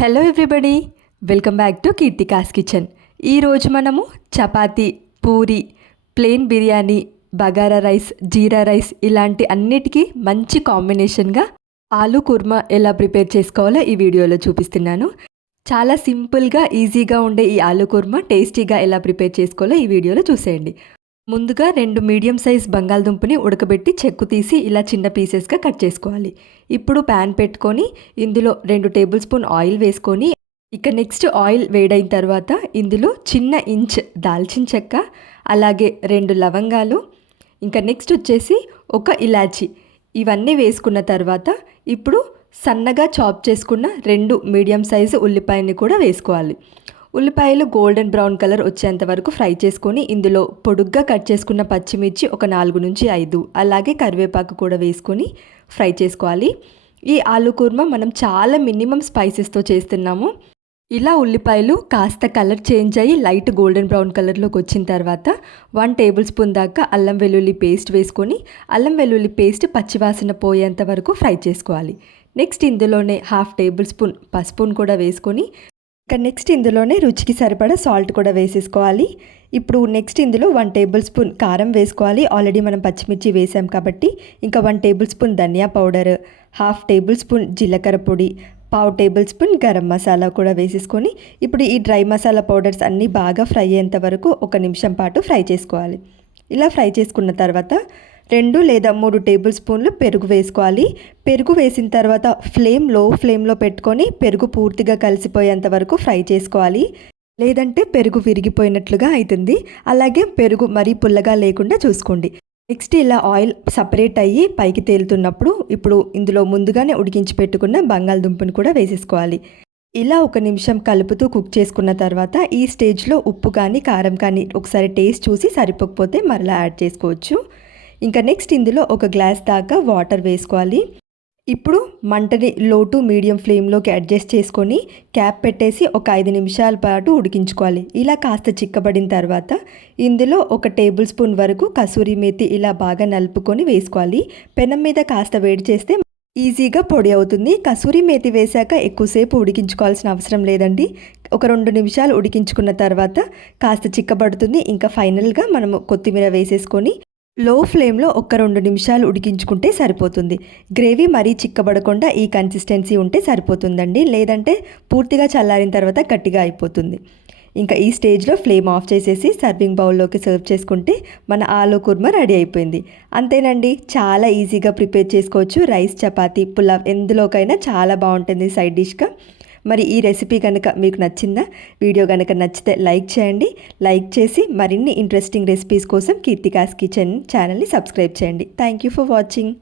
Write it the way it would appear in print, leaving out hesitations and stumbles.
Hello everybody, welcome back to Keerthika's kitchen. ఈరోజు మనము chapati, puri, plain biryani, bagara rice, జీరా rice ఇలాంటి అన్నిటికీ మంచి కాంబినేషన్గా ఆలూ కుర్మా ఎలా ప్రిపేర్ చేసుకోవాలో ఈ వీడియోలో చూపిస్తున్నాను. చాలా సింపుల్గా ఈజీగా ఉండే ఈ ఆలూ కుర్మా టేస్టీగా ఎలా ప్రిపేర్ చేసుకోవాలో ఈ వీడియోలో చూసేయండి. ముందుగా 2 మీడియం సైజ్ బంగాళదుంపని ఉడకబెట్టి చెక్కు తీసి ఇలా చిన్న పీసెస్గా కట్ చేసుకోవాలి. ఇప్పుడు ప్యాన్ పెట్టుకొని ఇందులో 2 టేబుల్ స్పూన్ ఆయిల్ వేసుకొని నెక్స్ట్ ఆయిల్ వేడైన తర్వాత ఇందులో చిన్న ఇంచ్ దాల్చిన చెక్క, అలాగే 2 లవంగాలు, నెక్స్ట్ వచ్చేసి ఒక ఇలాచి ఇవన్నీ వేసుకున్న తర్వాత ఇప్పుడు సన్నగా చాప్ చేసుకున్న 2 మీడియం సైజు ఉల్లిపాయని కూడా వేసుకోవాలి. ఉల్లిపాయలు గోల్డెన్ బ్రౌన్ కలర్ వచ్చేంత వరకు ఫ్రై చేసుకొని ఇందులో పొడుగ్గా కట్ చేసుకున్న పచ్చిమిర్చి ఒక 4 నుంచి 5, అలాగే కరివేపాకు కూడా వేసుకొని ఫ్రై చేసుకోవాలి. ఈ ఆలూ కుర్మా మనం చాలా మినిమం స్పైసెస్తో చేస్తున్నాము. ఇలా ఉల్లిపాయలు కాస్త కలర్ చేంజ్ అయ్యి లైట్ గోల్డెన్ బ్రౌన్ కలర్లోకి వచ్చిన తర్వాత 1 టేబుల్ స్పూన్ దాకా అల్లం వెల్లుల్లి పేస్ట్ వేసుకొని అల్లం వెల్లుల్లి పేస్ట్ పచ్చివాసన పోయేంత వరకు ఫ్రై చేసుకోవాలి. నెక్స్ట్ ఇందులోనే 1/2 టేబుల్ స్పూన్ పసుపును కూడా వేసుకొని నెక్స్ట్ ఇందులోనే రుచికి సరిపడా సాల్ట్ కూడా వేసేసుకోవాలి. ఇప్పుడు నెక్స్ట్ ఇందులో 1 టేబుల్ స్పూన్ కారం వేసుకోవాలి. ఆల్రెడీ మనం పచ్చిమిర్చి వేసాం కాబట్టి. 1 టేబుల్ స్పూన్ ధనియా పౌడర్, 1/2 టేబుల్ స్పూన్ జీలకర్ర పొడి, 1/2 టేబుల్ స్పూన్ గరం మసాలా కూడా వేసేసుకొని ఇప్పుడు ఈ డ్రై మసాలా పౌడర్స్ అన్నీ బాగా ఫ్రై అయ్యేంత వరకు 1 నిమిషం పాటు ఫ్రై చేసుకోవాలి. ఇలా ఫ్రై చేసుకున్న తర్వాత 2 లేదా 3 టేబుల్ స్పూన్లు పెరుగు వేసుకోవాలి. పెరుగు వేసిన తర్వాత లో ఫ్లేమ్లో పెట్టుకొని పెరుగు పూర్తిగా కలిసిపోయేంత వరకు ఫ్రై చేసుకోవాలి. లేదంటే పెరుగు విరిగిపోయినట్లుగా అవుతుంది. అలాగే పెరుగు మరీ పుల్లగా లేకుండా చూసుకోండి. నెక్స్ట్ ఇలా ఆయిల్ సపరేట్ అయ్యి పైకి తేలుతున్నప్పుడు ఇప్పుడు ఇందులో ముందుగానే ఉడికించి పెట్టుకున్న బంగాళదుంపను కూడా వేసేసుకోవాలి. ఇలా 1 నిమిషం కలుపుతూ కుక్ చేసుకున్న తర్వాత ఈ స్టేజ్లో ఉప్పు కానీ కారం కానీ ఒకసారి టేస్ట్ చూసి సరిపోకపోతే మరలా యాడ్ చేసుకోవచ్చు. నెక్స్ట్ ఇందులో 1 గ్లాస్ దాకా వాటర్ వేసుకోవాలి. ఇప్పుడు మంటని లో టు మీడియం ఫ్లేమ్లోకి అడ్జస్ట్ చేసుకొని క్యాప్ పెట్టేసి ఒక 5 నిమిషాల పాటు ఉడికించుకోవాలి. ఇలా కాస్త చిక్కబడిన తర్వాత ఇందులో 1 టేబుల్ స్పూన్ వరకు కసూరి మేతి ఇలా బాగా నలుపుకొని వేసుకోవాలి. పెనం మీద కాస్త వేడి చేస్తే ఈజీగా పొడి అవుతుంది. కసూరి మేతి వేశాక ఎక్కువసేపు ఉడికించుకోవాల్సిన అవసరం లేదండి. ఒక 2 నిమిషాలు ఉడికించుకున్న తర్వాత కాస్త చిక్కబడుతుంది. ఫైనల్గా మనము కొత్తిమీర వేసేసుకొని లో ఫ్లేమ్లో ఒక 2 నిమిషాలు ఉడికించుకుంటే సరిపోతుంది. గ్రేవీ మరీ చిక్కబడకుండా ఈ కన్సిస్టెన్సీ ఉంటే సరిపోతుందండి. లేదంటే పూర్తిగా చల్లారిన తర్వాత గట్టిగా అయిపోతుంది. ఈ స్టేజ్లో ఫ్లేమ్ ఆఫ్ చేసేసి సర్వింగ్ బౌల్లోకి సర్వ్ చేసుకుంటే మన ఆలూ కుర్మా రెడీ అయిపోయింది. అంతేనండి, చాలా ఈజీగా ప్రిపేర్ చేసుకోవచ్చు. రైస్, చపాతీ, పులావ్ ఎందులోకైనా చాలా బాగుంటుంది సైడ్ డిష్గా. మరి ఈ రెసిపీ కనుక మీకు నచ్చిందా? వీడియో కనుక నచ్చితే లైక్ చేయండి. లైక్ చేసి మరిన్ని ఇంట్రెస్టింగ్ రెసిపీస్ కోసం కీర్తికాస్ కిచెన్ ఛానల్ని సబ్స్క్రైబ్ చేయండి. Thank you for watching.